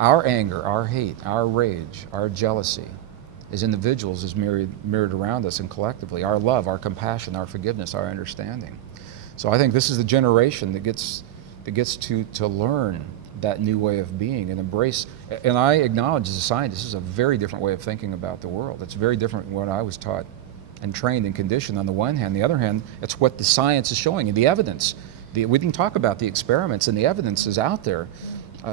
Our anger, our hate, our rage, our jealousy as individuals is mirrored around us and collectively. Our love, our compassion, our forgiveness, our understanding. So I think this is the generation that gets to learn that new way of being and embrace. And I acknowledge as a scientist, this is a very different way of thinking about the world. It's very different from what I was taught and trained and conditioned on the one hand. On the other hand, it's what the science is showing and the evidence. We can talk about the experiments, and the evidence is out there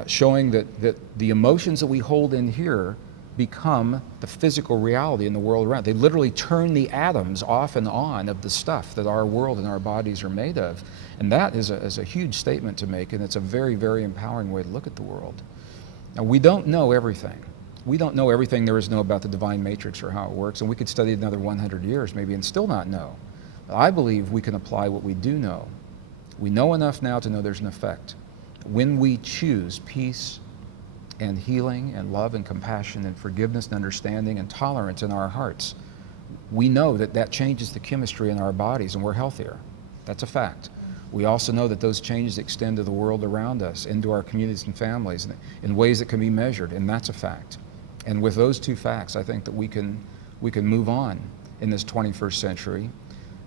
showing that the emotions that we hold in here become the physical reality in the world around. They literally turn the atoms off and on of the stuff that our world and our bodies are made of. And that is a huge statement to make, and it's a very, very empowering way to look at the world. Now, we don't know everything. We don't know everything there is to know about the divine matrix or how it works, and we could study another 100 years maybe and still not know. But I believe we can apply what we do know. We know enough now to know there's an effect. When we choose peace and healing and love and compassion and forgiveness and understanding and tolerance in our hearts, we know that that changes the chemistry in our bodies and we're healthier. That's a fact. We also know that those changes extend to the world around us, into our communities and families in ways that can be measured, and that's a fact. And with those two facts, I think that we can move on in this 21st century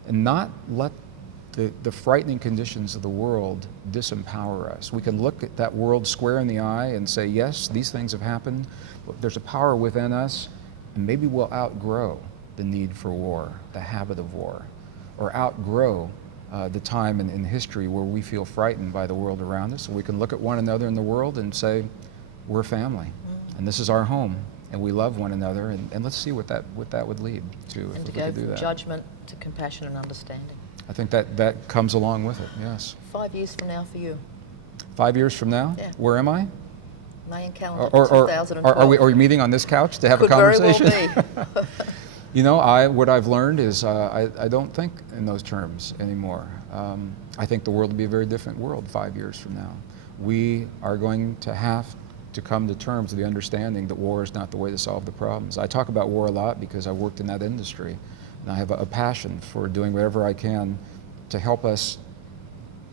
and not let the frightening conditions of the world disempower us. We can look at that world square in the eye and say, yes, these things have happened, but there's a power within us, and maybe we'll outgrow the need for war, the habit of war, or outgrow the time in history where we feel frightened by the world around us. So we can look at one another in the world and say, we're family, and this is our home, and we love one another, and let's see what that would lead to if And to we go could do from that. judgment to compassion and understanding. I think that comes along with it, yes. 5 years from now for you. 5 years from now? Yeah. Where am I? Mayan calendar Or 2012. are we meeting on this couch to have Could a conversation? very well be. You know, what I've learned is I don't think in those terms anymore. I think the world will be a very different world 5 years from now. We are going to have to come to terms with the understanding that war is not the way to solve the problems. I talk about war a lot because I worked in that industry, and I have a passion for doing whatever I can to help us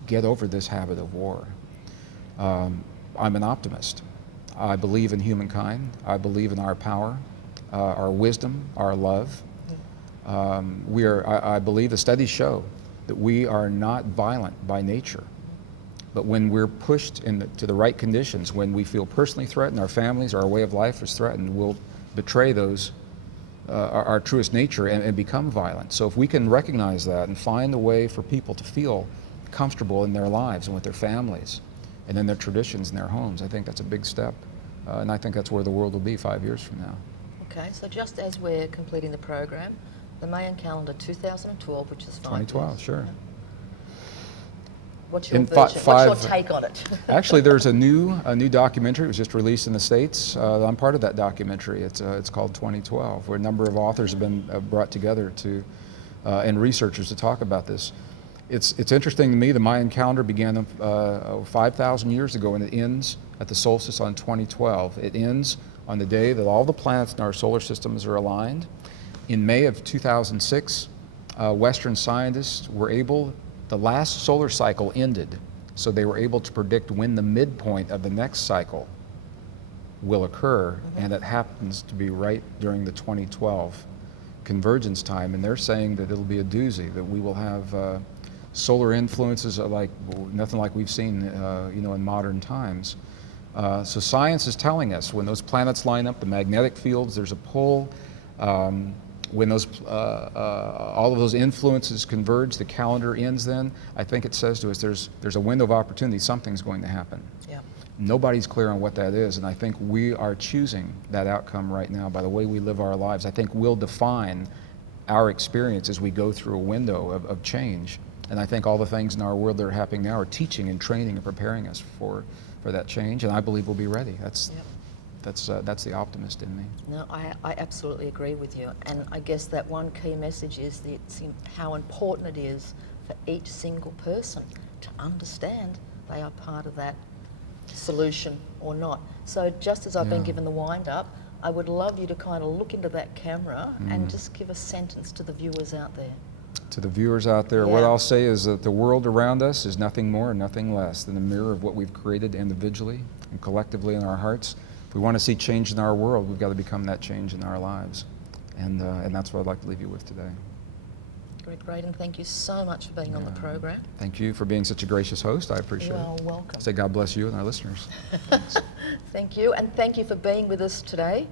get over this habit of war. I'm an optimist. I believe in humankind. I believe in our power, our wisdom, our love. I believe the studies show that we are not violent by nature. But when we're pushed to the right conditions, when we feel personally threatened, our families, our way of life is threatened, we'll betray those, our truest nature and become violent. So if we can recognize that and find a way for people to feel comfortable in their lives and with their families and in their traditions and their homes, I think that's a big step. And I think that's where the world will be 5 years from now. Okay, so just as we're completing the program, the Mayan calendar 2012, which is 5 2012, years. sure. What's your In version? What's your take on it? Actually, there's a new documentary. It was just released in the States. I'm part of that documentary. It's called 2012, where a number of authors have been brought together and researchers to talk about this. It's interesting to me. The Mayan calendar began 5,000 years ago, and it ends at the solstice on 2012. It ends on the day that all the planets in our solar systems are aligned. In May of 2006, Western scientists were able. The last solar cycle ended, so they were able to predict when the midpoint of the next cycle will occur, and it happens to be right during the 2012 convergence time, and they're saying that it'll be a doozy, that we will have solar influences like nothing like we've seen in modern times. So science is telling us when those planets line up, the magnetic fields, there's a pull. When those all of those influences converge, the calendar ends then, I think it says to us there's a window of opportunity, something's going to happen. Yeah. Nobody's clear on what that is, and I think we are choosing that outcome right now by the way we live our lives. I think we'll define our experience as we go through a window of change, and I think all the things in our world that are happening now are teaching and training and preparing us for that change, and I believe we'll be ready. That's the optimist in me. No, I absolutely agree with you. And I guess that one key message is how important it is for each single person to understand they are part of that solution or not. So just as I've been given the wind up, I would love you to kind of look into that camera and just give a sentence to the viewers out there. To the viewers out there, what I'll say is that the world around us is nothing more and nothing less than a mirror of what we've created individually and collectively in our hearts. If we want to see change in our world, we've got to become that change in our lives. And that's what I'd like to leave you with today. Gregg Braden, thank you so much for being on the program. Thank you for being such a gracious host. I appreciate it. You are welcome. Say God bless you and our listeners. Thanks. Thank you, and thank you for being with us today.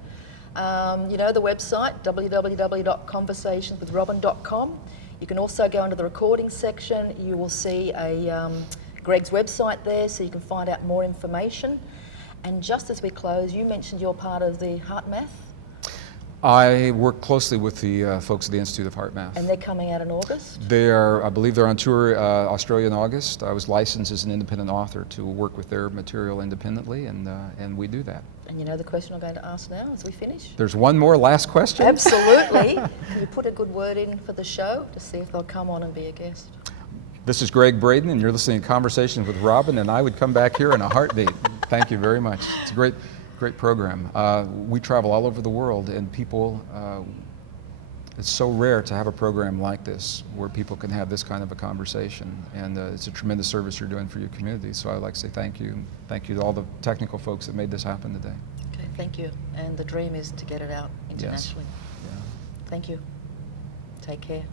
You know the website, www.conversationswithrobyn.com. You can also go into the recording section. You will see Gregg's website there, so you can find out more information. And just as we close, you mentioned you're part of the Heart Math, I work closely with the folks at the Institute of Heart Math. and they're coming out in August. They are, I believe they're on tour Australia in August. I was licensed as an independent author to work with their material independently, and we do that. And you know the question I'm going to ask now as we finish? There's one more last question. Absolutely. Can you put a good word in for the show to see if they'll come on and be a guest? This is Gregg Braden, and you're listening to Conversations with Robyn, and I would come back here in a heartbeat. Thank you very much. It's a great program. We travel all over the world, and people, it's so rare to have a program like this where people can have this kind of a conversation, and it's a tremendous service you're doing for your community. So I'd like to say thank you. Thank you to all the technical folks that made this happen today. Okay, thank you. And the dream is to get it out internationally. Yes. Yeah. Thank you. Take care.